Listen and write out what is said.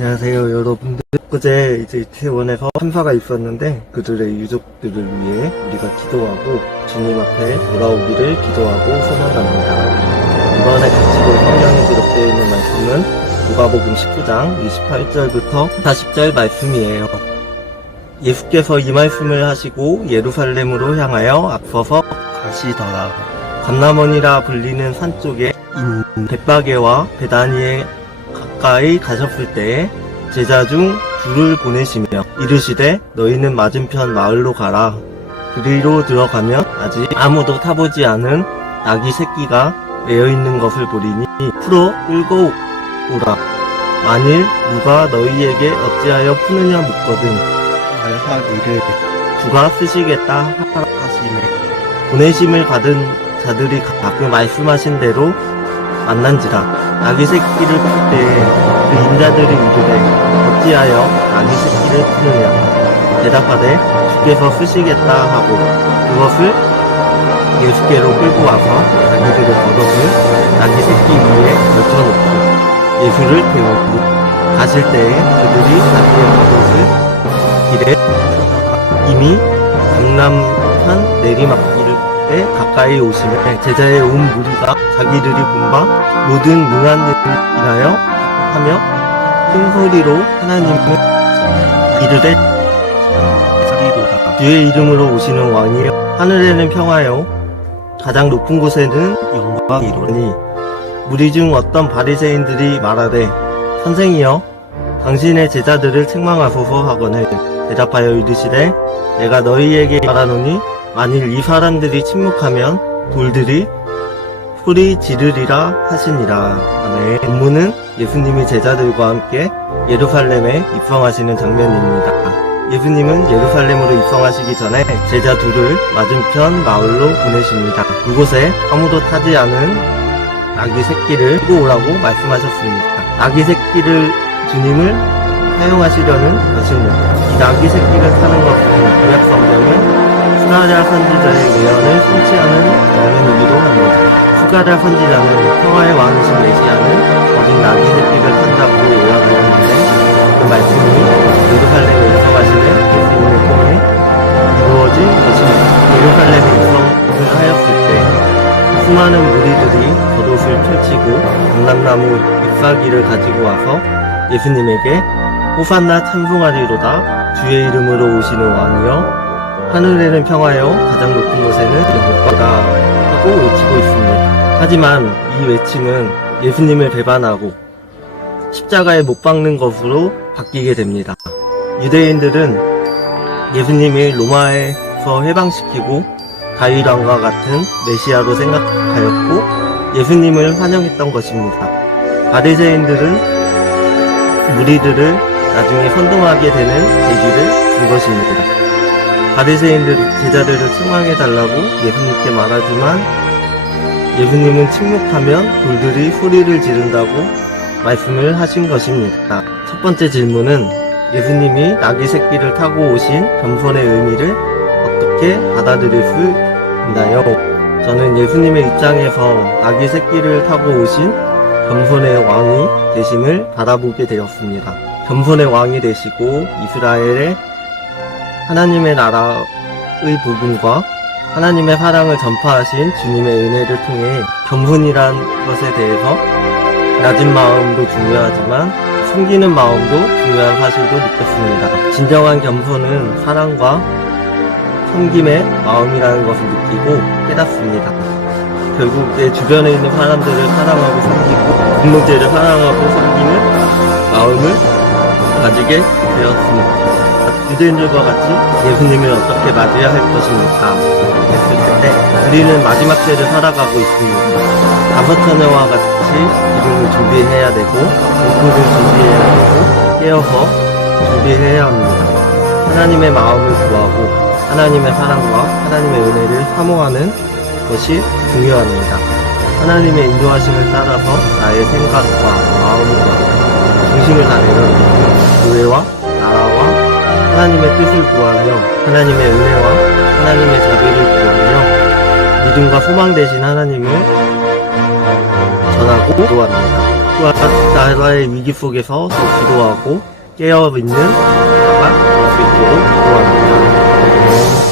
안녕하세요 여러분들. 그제 이제 이태원에서 참사가 있었는데 그들의 유족들을 위해 우리가 기도하고 주님 앞에 돌아오기를 기도하고 소망합니다. 이번에 같이 볼 성경에 기록되어 있는 말씀은 누가복음 19장 28절부터 40절 말씀이에요. 예수께서 이 말씀을 하시고 예루살렘으로 향하여 앞서서 가시더라. 감남원이라 불리는 산 쪽에 있는 bet바게와 베다니에 가까이 가셨을 때에 제자 중 둘을 보내시며 이르시되 너희는 맞은편 마을로 가라. 그리로 들어가면 아직 아무도 타보지 않은 낙이 새끼가 매여 있는 것을 보리니 풀어 끌고 오라. 만일 누가 너희에게 어찌하여 푸느냐 묻거든 말하기를 주가 쓰시겠다 하시매 보내심을 받은 자들이 가끔 말씀하신 대로 만난지라 아기 새끼를 풀 때에 그 인자들이 이르되 어찌하여 아기 새끼를 푸느냐. 대답하되 주께서 쓰시겠다 하고 그것을 예수께로 끌고 와서 자기들의 겉옷을 아기 새끼 위에 걸쳐놓고 예수를 태우고 가실 때에 그들이 자기의 겉옷을 길에 이미 강남산 내리막 길에 가까이 오시매 제자의 온 무리가 자기들이 본 바 모든 일을 인하여 하며 큰 소리로 하나님을 이르되 소리로다. 주의 이름으로 오시는 왕이여 하늘에는 평화요 가장 높은 곳에는 영광이로니 무리 중 어떤 바리새인들이 말하되 선생이여 당신의 제자들을 책망하소서 하거늘 대답하여 이르시되 내가 너희에게 말하노니 만일 이 사람들이 침묵하면 돌들이 소리 지르리라 하시니라. 아멘. 본문은 예수님이 제자들과 함께 예루살렘에 입성하시는 장면입니다. 예수님은 예루살렘으로 입성하시기 전에 제자 둘을 맞은편 마을로 보내십니다. 그곳에 아무도 타지 않은 아기 새끼를 끌고 오라고 말씀하셨습니다. 아기 새끼를 주님을 사용하시려는 것입니다. 이 아기 새끼를 타는 것은 구약 성경은 스가랴 선지자의 예언을 성취하는 명령이기도 합니다. 스가랴 선지자는 평화의 왕이신 메시아는 어린 아기 새끼를 탄다고 예언하였는데 그 말씀이 예루살렘에 입성하시는 예수님을 통해 이루어진 것입니다. 예루살렘에 입성을 하였을 때 수많은 무리들이 겉옷을 펼치고 감람나무 잎사귀를 가지고 와서 예수님에게 호산나 찬송하리로다 주의 이름으로 오시는 왕이여 하늘에는 평화요 가장 높은 곳에는 영광이다 하고 외치고 있습니다. 하지만 이 외침은 예수님을 배반하고 십자가에 못 박는 것으로 바뀌게 됩니다. 유대인들은 예수님이 로마에서 해방시키고 다윗왕과 같은 메시아로 생각하였고 예수님을 환영했던 것입니다. 바리새인들은 무리들을 나중에 선동하게 되는 계기를 준 것입니다. 바리새인들 제자들을 책망해 달라고 예수님께 말하지만 예수님은 침묵하면 돌들이 소리를 지른다고 말씀을 하신 것입니다. 첫 번째 질문은 예수님이 나귀 새끼를 타고 오신 겸손의 의미를 어떻게 받아들일 수 있나요? 저는 예수님의 입장에서 나귀 새끼를 타고 오신 겸손의 왕이 되심을 바라보게 되었습니다. 겸손의 왕이 되시고 이스라엘의 하나님의 나라의 복음과 하나님의 사랑을 전파하신 주님의 은혜를 통해 겸손이란 것에 대해서 낮은 마음도 중요하지만 숨기는 마음도 중요한 사실도 느꼈습니다. 진정한 겸손은 사랑과 섬김의 마음이라는 것을 느끼고 깨닫습니다. 결국 내 주변에 있는 사람들을 사랑하고 섬기고 공동체를 사랑하고 섬기는 마음을 가지게 되었습니다. 유대인들과 같이 예수님을 어떻게 맞이해야 할 것입니까? 했을 텐데 우리는 마지막 때를 살아가고 있습니다. 다섯 처녀와 같이 기름을 준비해야 되고 옷을 준비해야 되고 깨어서 준비해야 합니다. 하나님의 마음을 구하고 하나님의 사랑과 하나님의 은혜를 사모하는 것이 중요합니다. 하나님의 인도하심을 따라서 나의 생각과 마음과 중심을 다 내려놓고 교회와 나라와 하나님의 뜻을 구하며 하나님의 은혜와 하나님의 자비를 구하며 믿음과 소망 대신 하나님을 전하고 기도합니다. 또한 나라의 위기 속에서 또 기도하고 깨어 있는 나가 될수 있도록 기도합니다.